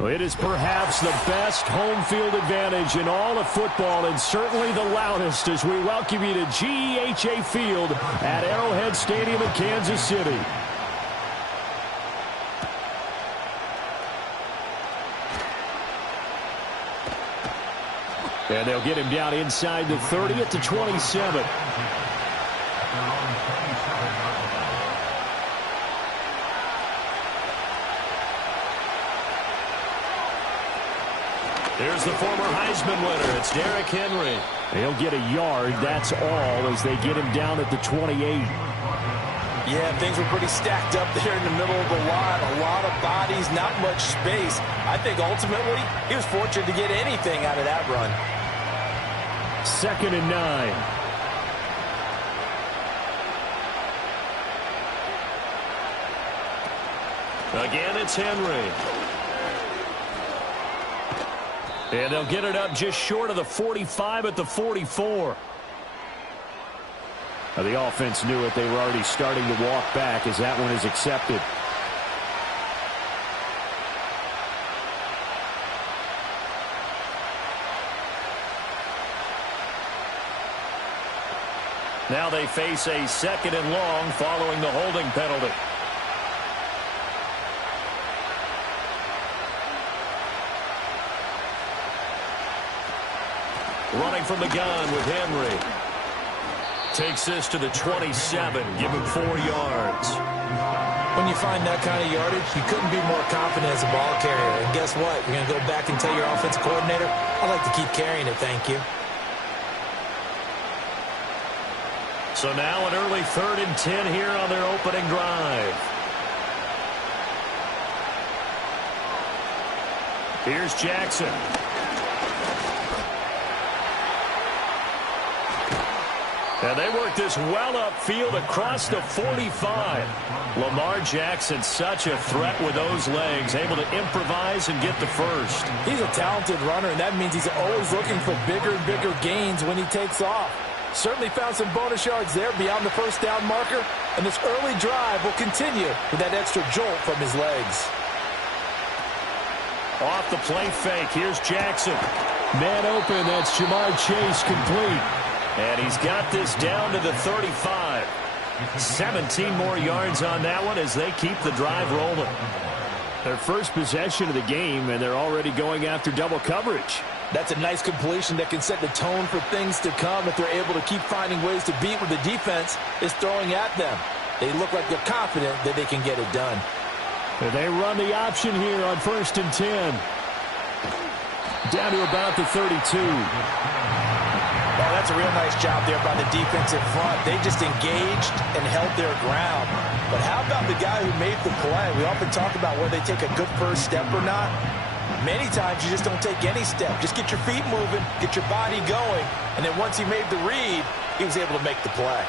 It is perhaps the best home field advantage in all of football, and certainly the loudest, as we welcome you to GEHA Field at Arrowhead Stadium in Kansas City. And they'll get him down inside the 30 at the 27. Here's the former Heisman winner. It's Derrick Henry. He'll get a yard, that's all, as they get him down at the 28. Yeah, things were pretty stacked up there in the middle of the lot. A lot of bodies, not much space. I think ultimately he was fortunate to get anything out of that run. 2nd and 9. Again, it's Henry. And they'll get it up just short of the 45 at the 44. Now, the offense knew it. They were already starting to walk back as that one is accepted. Now they face a 2nd and long following the holding penalty. Running from the gun with Henry. Takes this to the 27. Give him 4 yards. When you find that kind of yardage, you couldn't be more confident as a ball carrier. And guess what? You're going to go back and tell your offensive coordinator, I'd like to keep carrying it, thank you. So now an early 3rd and 10 here on their opening drive. Here's Jackson. And they work this well upfield across the 45. Lamar Jackson, such a threat with those legs, able to improvise and get the first. He's a talented runner, and that means he's always looking for bigger and bigger gains when he takes off. Certainly found some bonus yards there beyond the first down marker, and this early drive will continue with that extra jolt from his legs. Off the play fake, here's Jackson. Man open, that's Ja'Marr Chase, complete. And he's got this down to the 35. 17 more yards on that one as they keep the drive rolling. Their first possession of the game, and they're already going after double coverage. That's a nice completion that can set the tone for things to come if they're able to keep finding ways to beat what the defense is throwing at them. They look like they're confident that they can get it done. And they run the option here on 1st and 10. Down to about the 32. Well, that's a real nice job there by the defensive front. They just engaged and held their ground. But how about the guy who made the play? We often talk about whether they take a good first step or not. Many times you just don't take any step. Just get your feet moving, get your body going, and then once he made the read, he was able to make the play.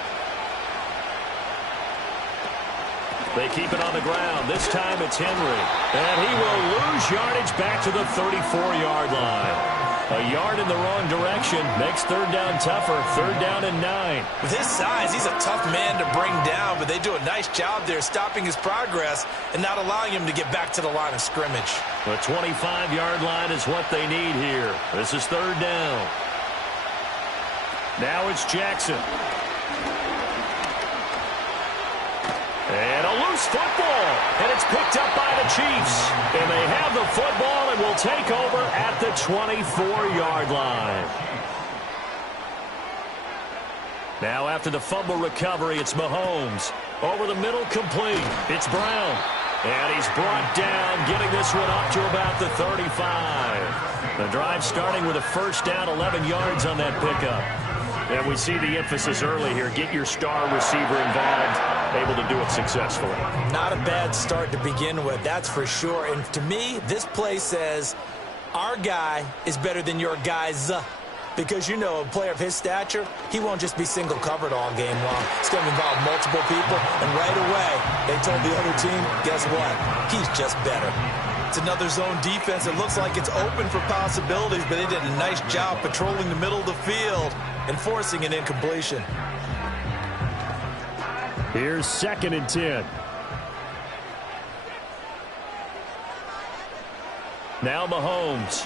They keep it on the ground. This time it's Henry. And he will lose yardage back to the 34-yard line. A yard in the wrong direction makes third down tougher. Third down and 9. With his size, he's a tough man to bring down, but they do a nice job there stopping his progress and not allowing him to get back to the line of scrimmage. The 25-yard line is what they need here. This is third down. Now it's Jackson. And a loose football. And it's picked up by the Chiefs. And they have the football and will take over at the 24-yard line. Now after the fumble recovery, it's Mahomes. Over the middle, complete. It's Brown. And he's brought down, getting this one up to about the 35. The drive starting with a first down, 11 yards on that pickup. And we see the emphasis early here. Get your star receiver involved, able to do it successfully. Not a bad start to begin with, that's for sure. And to me, this play says our guy is better than your guys. Because, you know, a player of his stature, he won't just be single covered all game long. It's going to involve multiple people. And right away, they told the other team, guess what? He's just better. It's another zone defense. It looks like it's open for possibilities, but they did a nice job patrolling the middle of the field and forcing an incompletion. Here's 2nd and 10. Now Mahomes.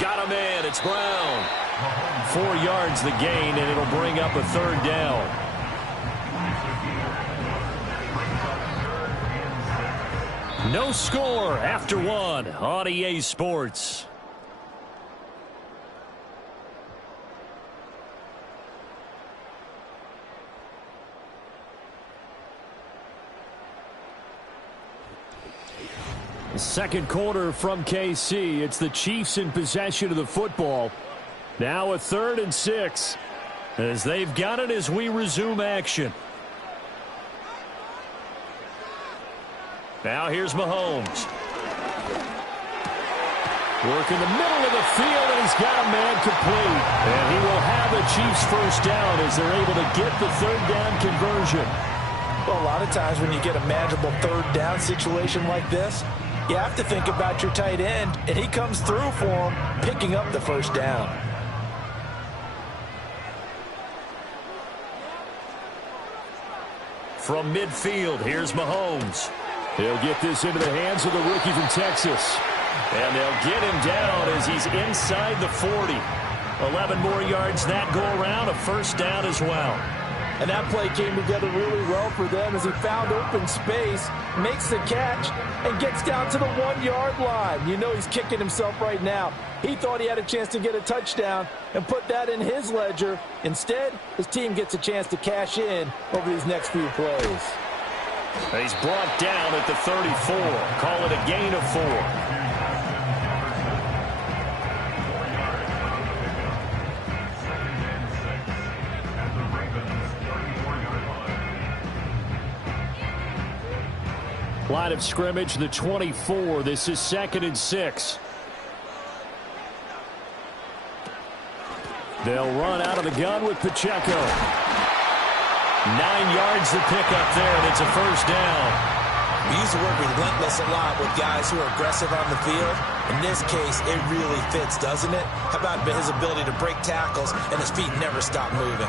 Got a man. It's Brown. 4 yards the gain, and it'll bring up a third down. No score after 1 on EA Sports. Second quarter from KC. It's the Chiefs in possession of the football. Now a 3rd and 6 as they've got it as we resume action. Now here's Mahomes. Working the middle of the field, and he's got a man complete. And he will have the Chiefs first down as they're able to get the third down conversion. Well, a lot of times when you get a manageable third down situation like this, you have to think about your tight end, and he comes through for him, picking up the first down. From midfield, here's Mahomes. He'll get this into the hands of the rookie from Texas. And they'll get him down as he's inside the 40. 11 more yards that go around, a first down as well. And that play came together really well for them as he found open space, makes the catch, and gets down to the 1-yard line. You know he's kicking himself right now. He thought he had a chance to get a touchdown and put that in his ledger. Instead, his team gets a chance to cash in over these next few plays. He's brought down at the 34. Call it a gain of 4. Line of scrimmage, the 24. This is 2nd and 6. They'll run out of the gun with Pacheco. 9 yards to pick up there, and it's a first down. We use the word relentless a lot with guys who are aggressive on the field. In this case, it really fits, doesn't it? How about his ability to break tackles and his feet never stop moving?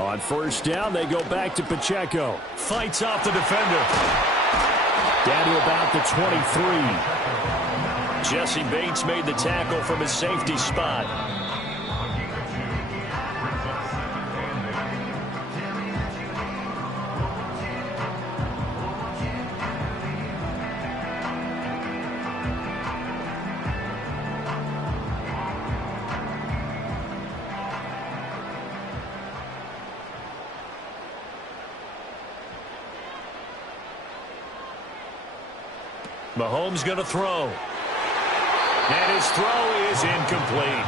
On first down, they go back to Pacheco. Fights off the defender. Down to about the 23. Jesse Bates made the tackle from his safety spot. Mahomes going to throw. And his throw is incomplete.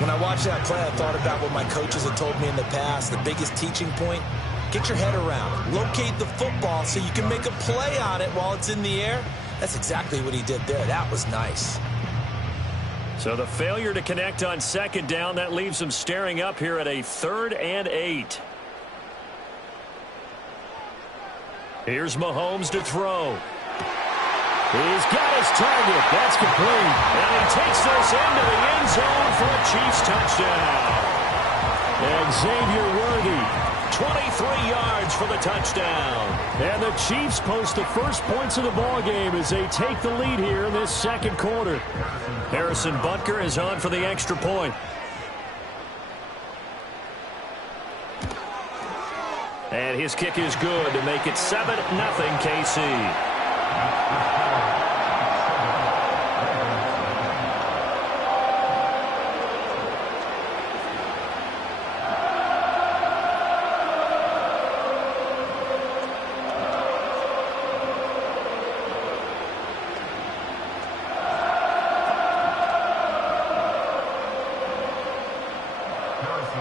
When I watched that play, I thought about what my coaches had told me in the past. The biggest teaching point, get your head around. Locate the football so you can make a play on it while it's in the air. That's exactly what he did there. That was nice. So the failure to connect on second down, that leaves them staring up here at a 3rd and 8. Here's Mahomes to throw. He's got his target. That's complete. And he takes this into the end zone for a Chiefs touchdown. And Xavier Worthy, 23 yards for the touchdown. And the Chiefs post the first points of the ball game as they take the lead here in this second quarter. Harrison Butker is on for the extra point. And his kick is good to make it 7-0 KC.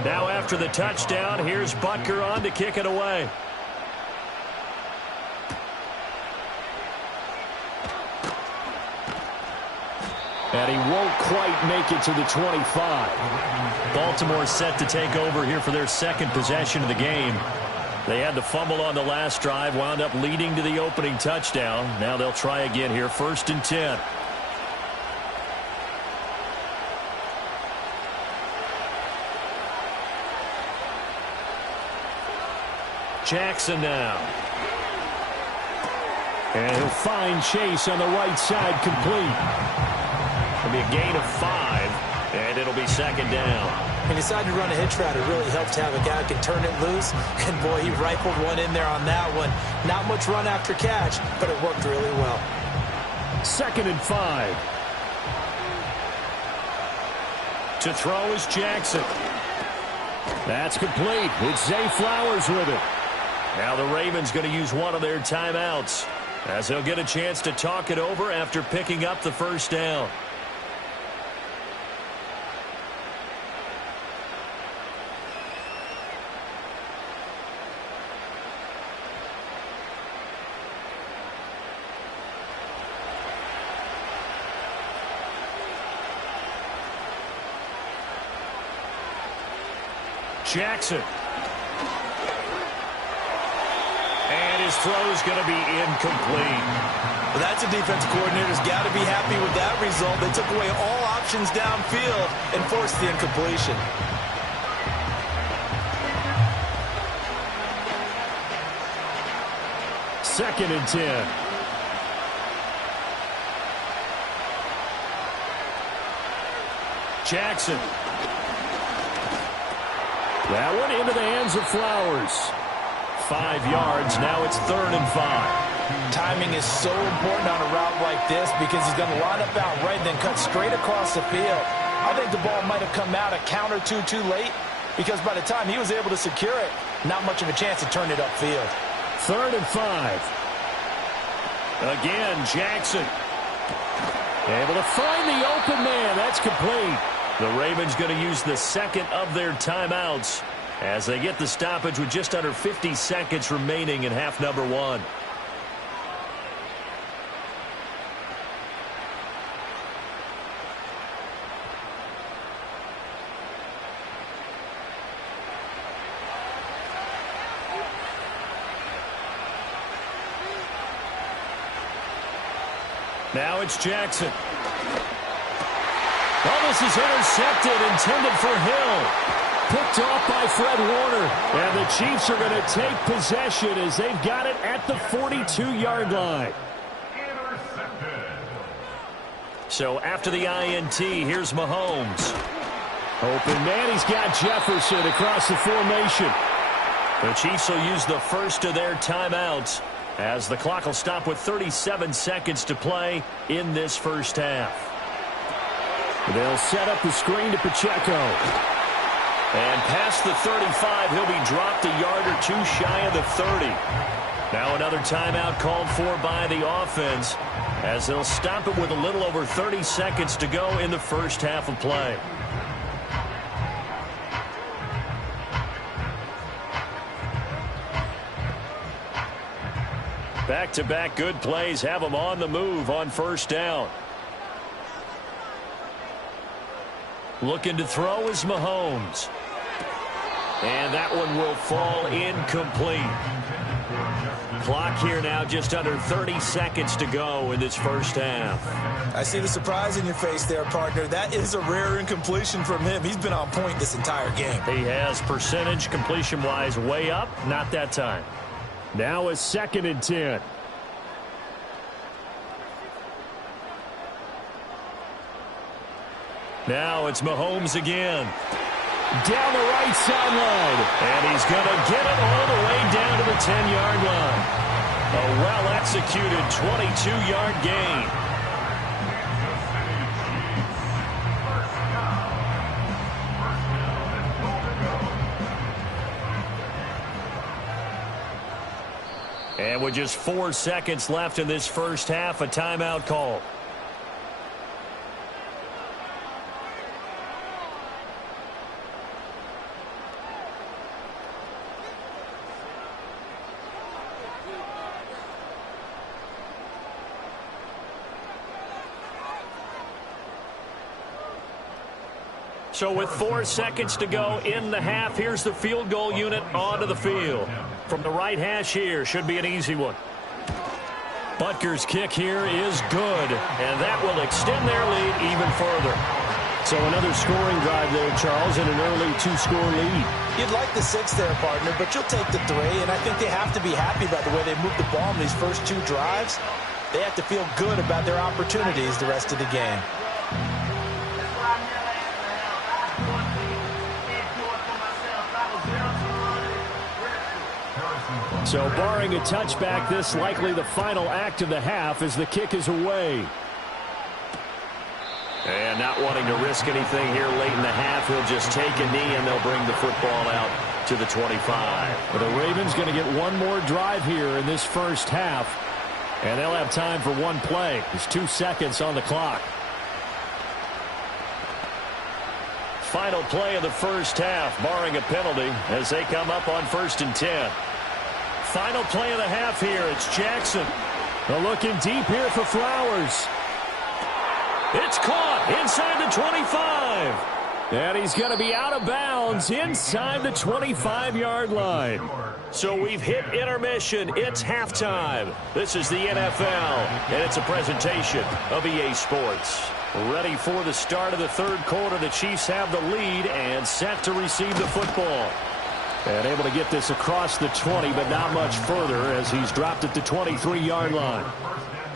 Now after the touchdown, here's Butker on to kick it away. And he won't quite make it to the 25. Baltimore set to take over here for their second possession of the game. They had the fumble on the last drive, wound up leading to the opening touchdown. Now they'll try again here, 1st and 10. Jackson now. And he'll find Chase on the right side, complete. It'll be a gain of 5, and it'll be 2nd down. He decided to run a hitch route. It really helped to have a guy who can turn it loose. And, boy, he rifled one in there on that one. Not much run after catch, but it worked really well. 2nd and 5. To throw is Jackson. That's complete. It's Zay Flowers with it. Now the Ravens going to use one of their timeouts as they'll get a chance to talk it over after picking up the first down. Jackson. And his throw is going to be incomplete. Well, that's a defensive coordinator's got to be happy with that result. They took away all options downfield and forced the incompletion. Second and 10. Jackson. That one into the hands of Flowers. 5 yards. Now it's 3rd and 5. Timing is so important on a route like this because he's going to line up out right and then cut straight across the field. I think the ball might have come out a count or two too late because by the time he was able to secure it, not much of a chance to turn it upfield. 3rd and 5. Again, Jackson. Able to find the open man. That's complete. The Ravens going to use the second of their timeouts as they get the stoppage with just under 50 seconds remaining in half number 1. Now it's Jackson. Oh, this is intercepted, intended for Hill. Picked off by Fred Warner. And the Chiefs are going to take possession as they've got it at the 42-yard line. So after the INT, here's Mahomes. Open man, he's got Jefferson across the formation. The Chiefs will use the first of their timeouts as the clock will stop with 37 seconds to play in this first half. They'll set up the screen to Pacheco. And past the 35, he'll be dropped a yard or two shy of the 30. Now another timeout called for by the offense as they'll stop it with a little over 30 seconds to go in the first half of play. Back-to-back good plays have them on the move on first down. Looking to throw is Mahomes. And that one will fall incomplete. Clock here now just under 30 seconds to go in this first half. I see the surprise in your face there, partner. That is a rare incompletion from him. He's been on point this entire game. He has percentage completion-wise way up. Not that time. Now a 2nd and 10. Now it's Mahomes again. Down the right sideline. And he's going to get it all the way down to the 10-yard line. A well-executed 22-yard gain. And with just 4 seconds left in this first half, a timeout call. So with 4 seconds to go in the half, here's the field goal unit onto the field. From the right hash here, should be an easy one. Butker's kick here is good, and that will extend their lead even further. So another scoring drive there, Charles, and an early 2-score lead. You'd like the 6 there, partner, but you'll take the 3, and I think they have to be happy about the way they moved the ball in these first 2 drives. They have to feel good about their opportunities the rest of the game. So barring a touchback, this likely the final act of the half as the kick is away. And not wanting to risk anything here late in the half, he'll just take a knee and they'll bring the football out to the 25. But the Ravens going to get one more drive here in this first half. And they'll have time for one play. There's 2 seconds on the clock. Final play of the first half, barring a penalty, as they come up on 1st and 10. Final play of the half here. It's Jackson. They're looking deep here for Flowers. It's caught inside the 25. And he's going to be out of bounds inside the 25-yard line. So we've hit intermission. It's halftime. This is the NFL, and it's a presentation of EA Sports. Ready for the start of the 3rd quarter. The Chiefs have the lead and set to receive the football. And able to get this across the 20, but not much further as he's dropped at the 23-yard line.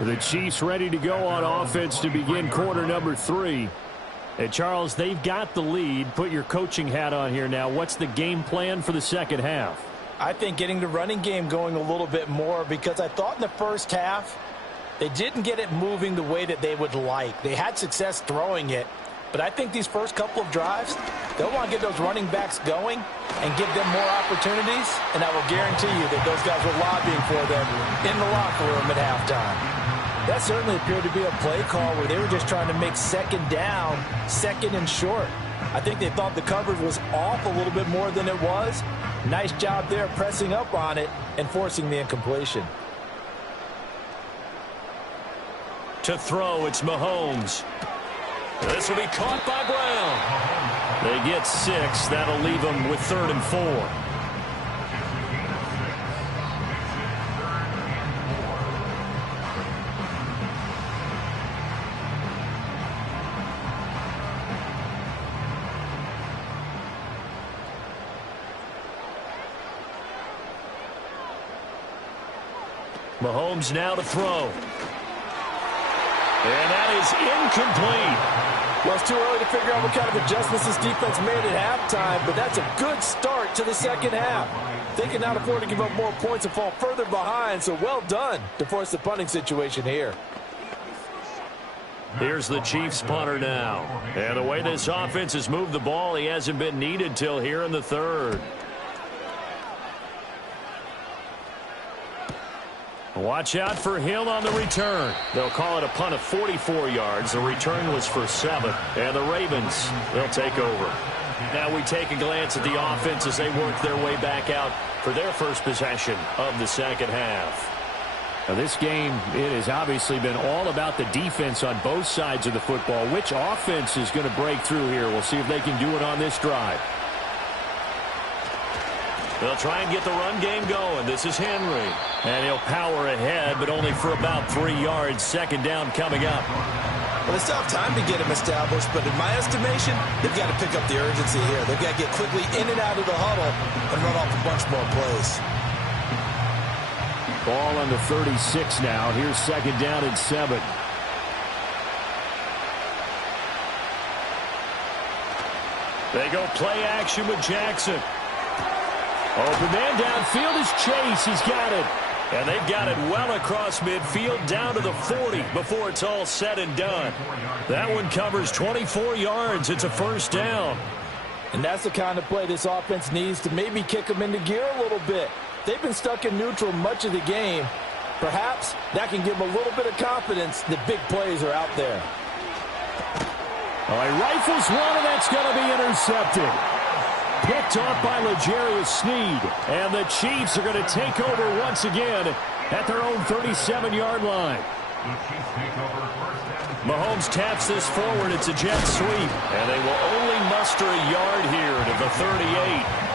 The Chiefs ready to go on offense to begin quarter number 3. And Charles, they've got the lead. Put your coaching hat on here now. What's the game plan for the second half? I think getting the running game going a little bit more, because I thought in the first half they didn't get it moving the way that they would like. They had success throwing it. But I think these first couple of drives, they'll want to get those running backs going and give them more opportunities. And I will guarantee you that those guys were lobbying for them in the locker room at halftime. That certainly appeared to be a play call where they were just trying to make 2nd down, 2nd and short. I think they thought the coverage was off a little bit more than it was. Nice job there pressing up on it and forcing the incompletion. To throw, it's Mahomes. This will be caught by Brown. They get 6. That'll leave them with 3rd and 4. Mahomes now to throw. And that is incomplete. Well, it's too early to figure out what kind of adjustments this defense made at halftime, but that's a good start to the second half. They can not afford to give up more points and fall further behind, so well done to force the punting situation here. Here's the Chiefs punter now. And the way this offense has moved the ball, he hasn't been needed till here in the 3rd. Watch out for him on the return. They'll call it a punt of 44 yards. The return was for 7. And the Ravens, they'll take over. Now we take a glance at the offense as they work their way back out for their first possession of the second half. Now, this game, it has obviously been all about the defense on both sides of the football. Which offense is going to break through here? We'll see if they can do it on this drive. They'll try and get the run game going. This is Henry. And he'll power ahead, but only for about 3 yards. Second down coming up. Well, they still have time to get him established, but in my estimation, they've got to pick up the urgency here. They've got to get quickly in and out of the huddle and run off a bunch more plays. Ball on the 36 now. Here's second down and 7. They go play action with Jackson. Open man downfield is Chase. He's got it. And they've got it well across midfield down to the 40 before it's all said and done. That one covers 24 yards. It's a first down. And that's the kind of play this offense needs to maybe kick them into gear a little bit. They've been stuck in neutral much of the game. Perhaps that can give them a little bit of confidence that big plays are out there. All right, rifles one, and that's going to be intercepted. Picked off by L'Jarius Sneed. And the Chiefs are going to take over once again at their own 37-yard line. Mahomes taps this forward. It's a jet sweep. And they will only muster a yard here to the 38.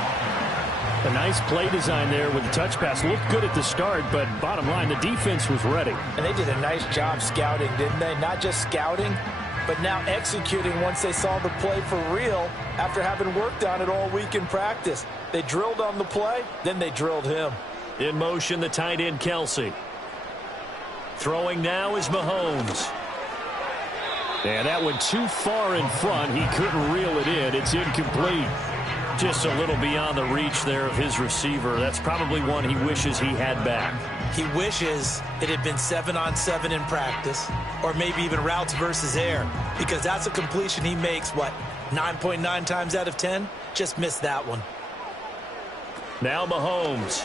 A nice play design there with the touch pass. Looked good at the start, but bottom line, the defense was ready. And they did a nice job scouting, didn't they? Not just scouting, but now executing once they saw the play for real after having worked on it all week in practice. They drilled on the play, then they drilled him. In motion, the tight end, Kelsey. Throwing now is Mahomes. And that one too far in front. He couldn't reel it in. It's incomplete. Just a little beyond the reach there of his receiver. That's probably one he wishes he had back. He wishes it had been 7-on-7 in practice, or maybe even routes versus air, because that's a completion he makes, 9.9 times out of 10? Just missed that one. Now Mahomes.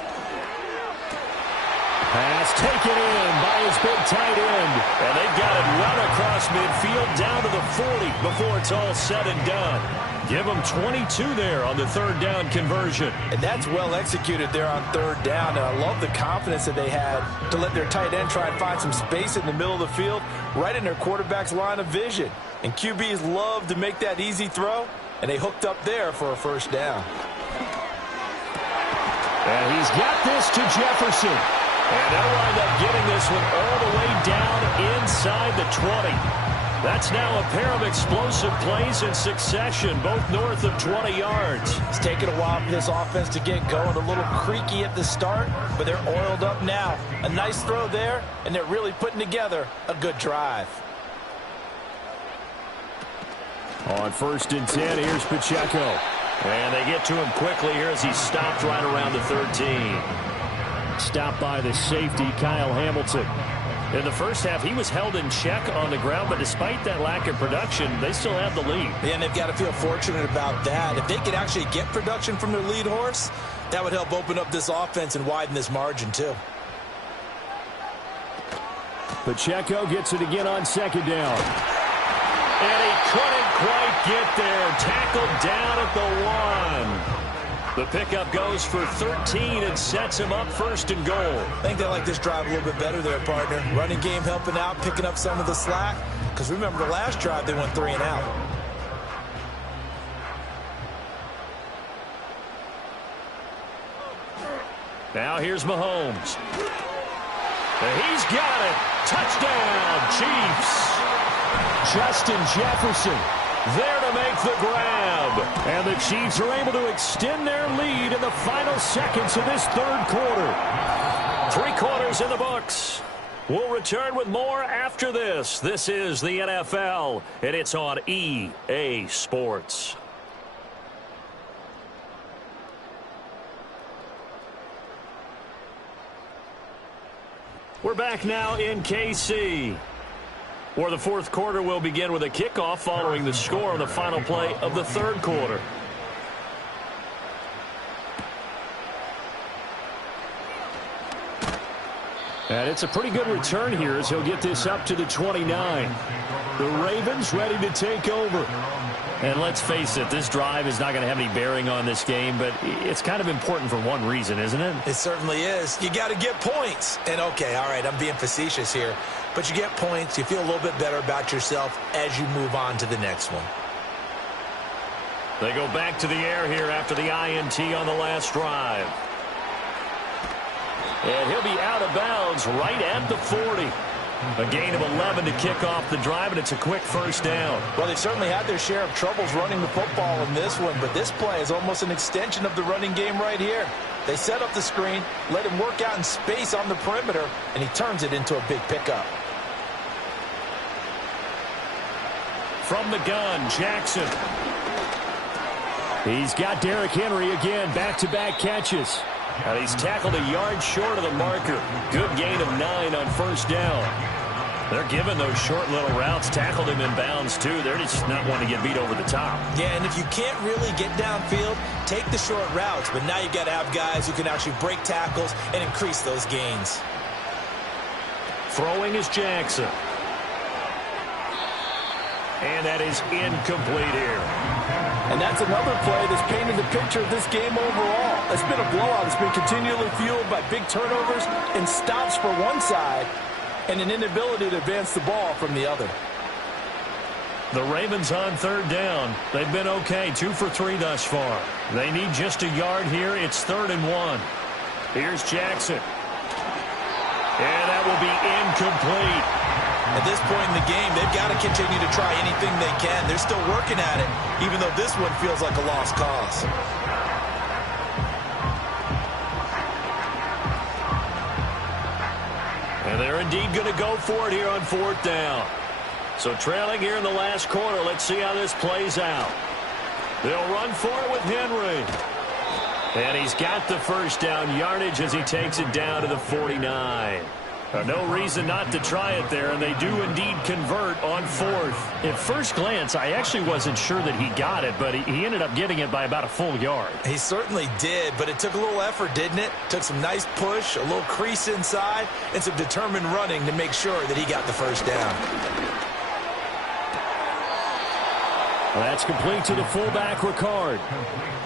Pass taken in by his big tight end. And they've got it well across midfield down to the 40 before it's all said and done. Give them 22 there on the third down conversion. And that's well executed there on third down. And I love the confidence that they had to let their tight end try and find some space in the middle of the field, right in their quarterback's line of vision. And QBs love to make that easy throw, and they hooked up there for a first down. And he's got this to Jefferson. And they'll wind up getting this one all the way down inside the 20. That's now a pair of explosive plays in succession, both north of 20 yards. It's taken a while for this offense to get going. A little creaky at the start, but they're oiled up now. A nice throw there, and they're really putting together a good drive. On 1st and 10, here's Pacheco. And they get to him quickly here as he stopped right around the 13. Stopped by the safety, Kyle Hamilton. In the first half, he was held in check on the ground, but despite that lack of production, they still have the lead. Yeah, and they've got to feel fortunate about that. If they could actually get production from their lead horse, that would help open up this offense and widen this margin, too. Pacheco gets it again on second down. And he couldn't quite get there. Tackled down at the 1. The pickup goes for 13 and sets him up 1st and goal. I think they like this drive a little bit better there, partner. Running game helping out, picking up some of the slack. Because remember, the last drive, they went 3 and out. Now here's Mahomes. And he's got it. Touchdown, Chiefs. Justin Jefferson there to make the grab. And the Chiefs are able to extend their lead in the final seconds of this third quarter. 3 quarters in the books. We'll return with more after this. This is the NFL, and it's on EA Sports. We're back now in KC, where the fourth quarter will begin with a kickoff following the score on the final play of the third quarter. And it's a pretty good return here as he'll get this up to the 29. The Ravens ready to take over. And let's face it, this drive is not going to have any bearing on this game, but it's kind of important for one reason, isn't it? It certainly is. You got to get points. And, okay, all right, I'm being facetious here. But you get points, you feel a little bit better about yourself as you move on to the next one. They go back to the air here after the INT on the last drive. And he'll be out of bounds right at the 40. A gain of 11 to kick off the drive, and it's a quick first down. Well, they certainly had their share of troubles running the football in this one, but this play is almost an extension of the running game right here. They set up the screen, let him work out in space on the perimeter, and he turns it into a big pickup. From the gun, Jackson. He's got Derrick Henry again, back-to-back catches. And he's tackled a yard short of the marker. Good gain of 9 on first down. They're giving those short little routes. Tackled him in bounds, too. They're just not wanting to get beat over the top. Yeah, and if you can't really get downfield, take the short routes. But now you've got to have guys who can actually break tackles and increase those gains. Throwing is Jackson. And that is incomplete here. And that's another play that's painted the picture of this game overall. It's been a blowout. It's been continually fueled by big turnovers and stops for one side and an inability to advance the ball from the other. The Ravens on third down. They've been okay, 2 for 3 thus far. They need just a yard here. It's 3rd and 1. Here's Jackson. And that will be incomplete. At this point in the game, they've got to continue to try anything they can. They're still working at it, even though this one feels like a lost cause. And they're indeed going to go for it here on 4th down. So trailing here in the last quarter, let's see how this plays out. They'll run for it with Henry. And he's got the first down yardage as he takes it down to the 49. No reason not to try it there, and they do indeed convert on 4th. At first glance, I actually wasn't sure that he got it, but he ended up getting it by about a full yard. He certainly did, but it took a little effort, didn't it? Took some nice push, a little crease inside, and some determined running to make sure that he got the first down. That's complete to the fullback, Ricard.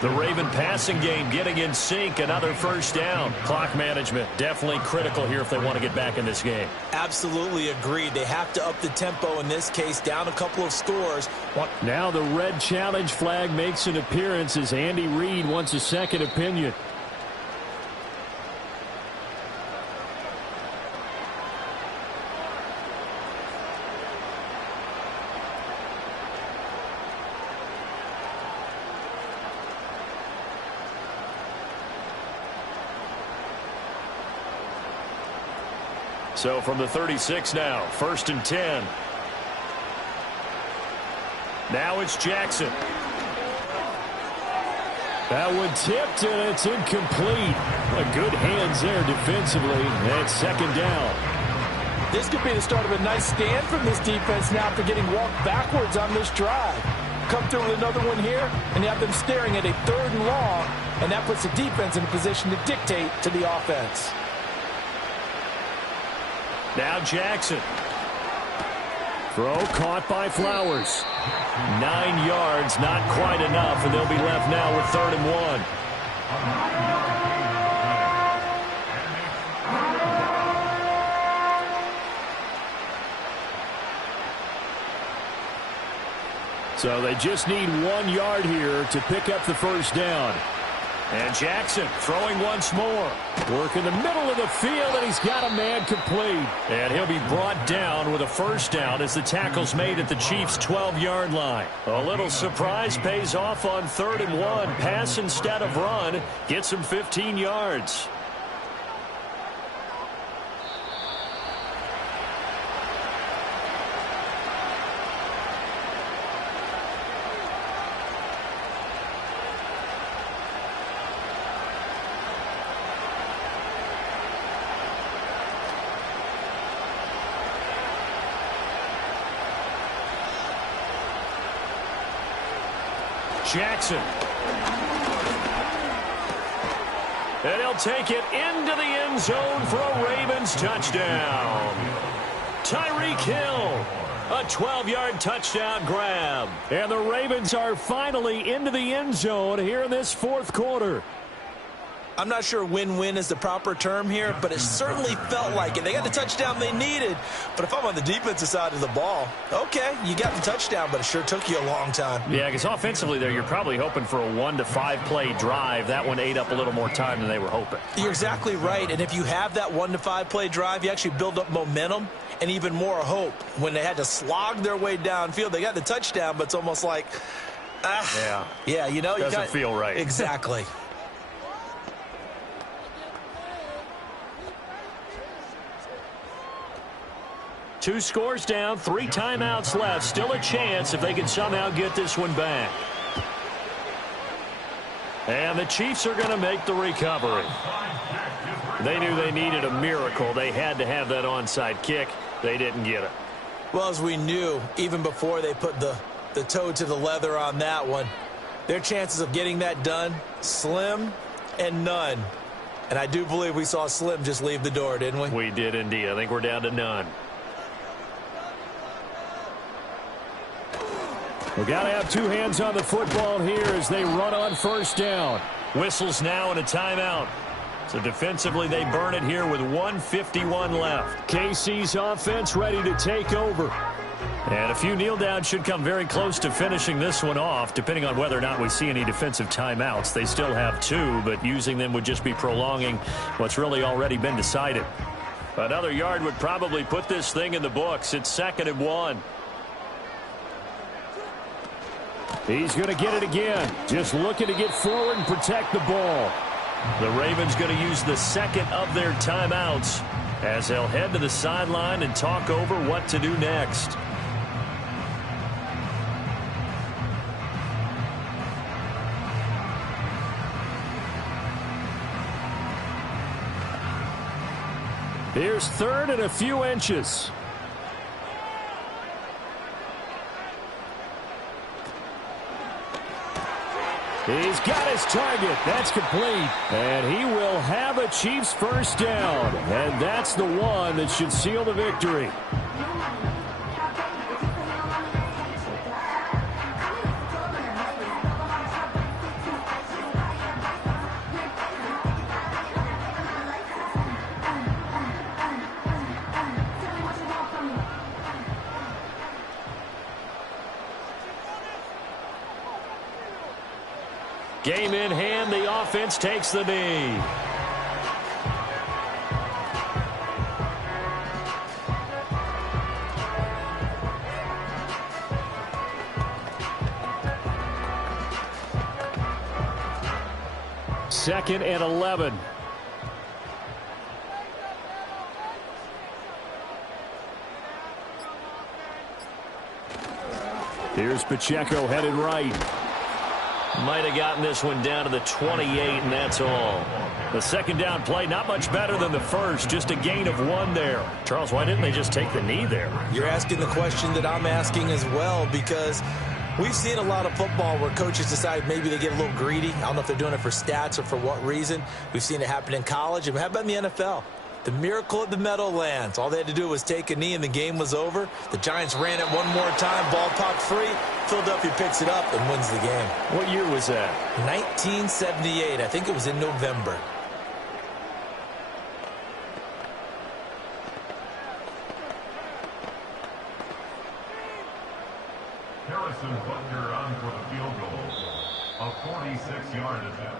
The Raven passing game getting in sync, another first down. Clock management definitely critical here if they want to get back in this game. Absolutely agreed. They have to up the tempo in this case, down a couple of scores. Now the red challenge flag makes an appearance as Andy Reid wants a second opinion. So from the 36 now, 1st and 10. Now it's Jackson. That one tipped, and it's incomplete. Good hands there defensively, and 2nd down. This could be the start of a nice stand from this defense now after getting walked backwards on this drive. Come through with another one here, and you have them staring at a 3rd and long, and that puts the defense in a position to dictate to the offense. Now Jackson. Throw caught by Flowers. 9 yards, not quite enough, and they'll be left now with 3rd and 1. So they just need 1 yard here to pick up the first down. And Jackson throwing once more. Work in the middle of the field, and he's got a man complete. And he'll be brought down with a first down as the tackle's made at the Chiefs' 12-yard line. A little surprise pays off on 3rd and 1. Pass instead of run. Gets him 15 yards. Jackson. And he'll take it into the end zone for a Ravens touchdown. Tyreek Hill, a 12-yard touchdown grab. And the Ravens are finally into the end zone here in this fourth quarter. I'm not sure win-win is the proper term here, but it certainly felt like it. They got the touchdown they needed, but if I'm on the defensive side of the ball, okay, you got the touchdown, but it sure took you a long time. Yeah, because offensively there, you're probably hoping for a 1 to 5 play drive. That one ate up a little more time than they were hoping. You're exactly right, and if you have that 1 to 5 play drive, you actually build up momentum and even more hope. When they had to slog their way downfield, they got the touchdown, but it's almost like, yeah, you know, doesn't feel right. Exactly. Two scores down, 3 timeouts left. Still a chance if they can somehow get this one back. And the Chiefs are going to make the recovery. They knew they needed a miracle. They had to have that onside kick. They didn't get it. Well, as we knew, even before they put the toe to the leather on that one, their chances of getting that done, slim and none. And I do believe we saw Slim just leave the door, didn't we? We did indeed. I think we're down to none. We've got to have 2 hands on the football here as they run on first down. Whistles now and a timeout. So defensively, they burn it here with 1:51 left. KC's offense ready to take over. And a few kneel downs should come very close to finishing this one off, depending on whether or not we see any defensive timeouts. They still have 2, but using them would just be prolonging what's really already been decided. Another yard would probably put this thing in the books. It's 2nd and 1. He's going to get it again. Just looking to get forward and protect the ball. The Ravens going to use the 2nd of their timeouts as they'll head to the sideline and talk over what to do next. Here's 3rd and a few inches. He's got his target. That's complete. And he will have a Chiefs first down. And that's the one that should seal the victory. Game in hand, the offense takes the knee. Second and 11. Here's Pacheco headed right. Might have gotten this one down to the 28, and that's all. The second down play, not much better than the first, just a gain of 1 there. Charles, why didn't they just take the knee there? You're asking the question that I'm asking as well, because we've seen a lot of football where coaches decide maybe they get a little greedy. I don't know if they're doing it for stats or for what reason. We've seen it happen in college, and how about in the NFL? The miracle at the Meadowlands. All they had to do was take a knee and the game was over. The Giants ran it one more time. Ball popped free. Philadelphia picks it up and wins the game. What year was that? 1978. I think it was in November. Harrison Butker on for the field goal. A 46-yard attempt.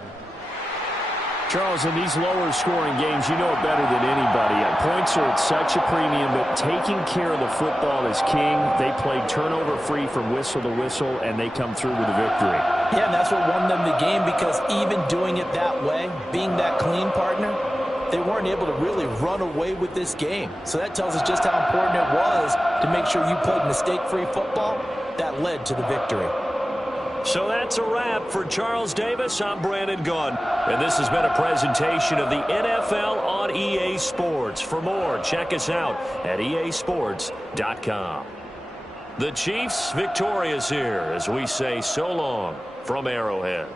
Charles, in these lower scoring games, you know it better than anybody. Points are at such a premium, but taking care of the football is king. They played turnover free from whistle to whistle, and they come through with a victory. Yeah, and that's what won them the game, because even doing it that way, being that clean partner, they weren't able to really run away with this game. So that tells us just how important it was to make sure you played mistake-free football. That led to the victory. So that's a wrap for Charles Davis. I'm Brandon Gunn. And this has been a presentation of the NFL on EA Sports. For more, check us out at easports.com. The Chiefs victorious here as we say so long from Arrowhead.